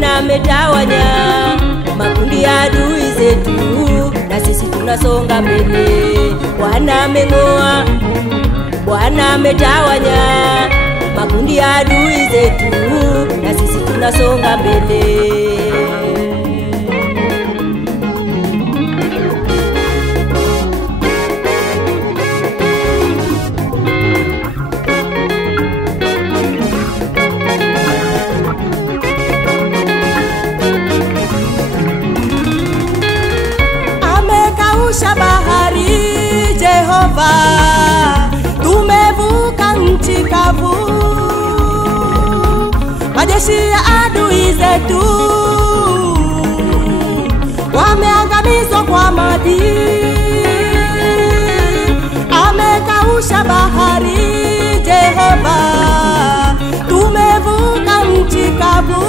Bwana ametawanya makundi ya adui zetu, na sisi tunasonga mbele. Bwana ameng'oa, Bwana ametawanya makundi ya adui zetu, na sisi tunasonga mbele. Amekausha bahari Jehova, tumevuka nchi kavu. Majeshi ya adui zetu wameangamizwa kwa maji. Amekausha bahari Jehova, tumevuka nchi kavu.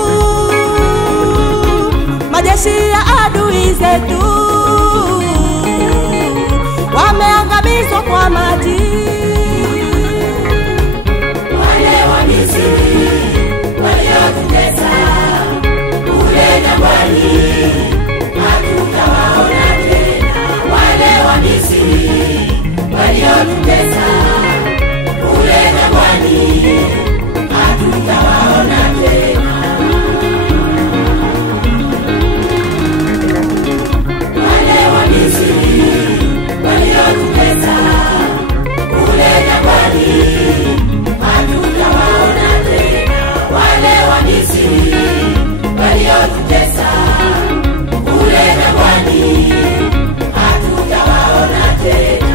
Majeshi ya adui zetu wameangamizwa kwa maji. Wale wa Misri waliotutesa kule jangwani, hatutawaona tena. Wale wa Misri waliotutesa kule jangwani, hatutawaona tena. Wale wa Misri waliotutesa kule jangwani, hatutawaona tena. Wale wa Misri waliotutesa kule jangwani, hatutawaona tena.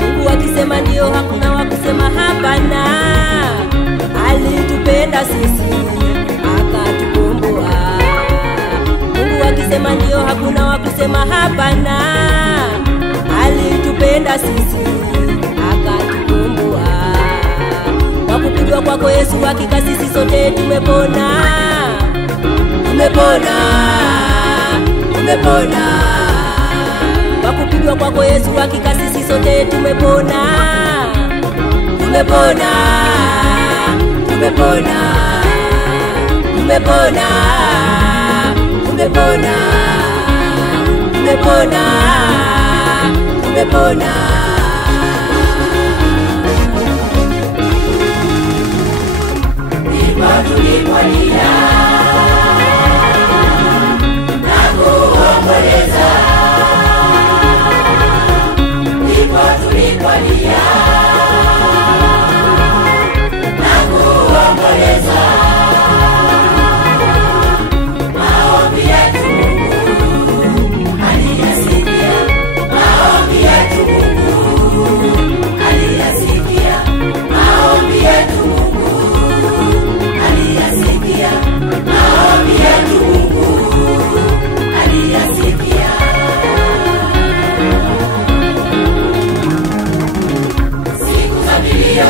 Mungu akisema ndio, hakuna wa kusema hapana. Alitupenda sisi akatukomboa. Mungu akisema ndio, hakuna wa kusema hapana. Alitupenda sisi akatukomboa. Kwa kupigwa kwako Yesu, hakika sisi sote tumepona. Tumepona, tumepona. Kwa kupigwa kwako Yesu, hakika sisi sote tumepona. Tumepona, tumepona, tumepona, tumepona, tumepona, tumepona. Ndipo tulipolia na kuomboleza, ndipo tulipolia na kuomboleza. Maombi yetu Mungu aliyasikia, maombi yetu Mungu aliyasikia, maombi yetu Mungu aliyasikia, maombi yetu Mungu aliyasikia. Siku za vilio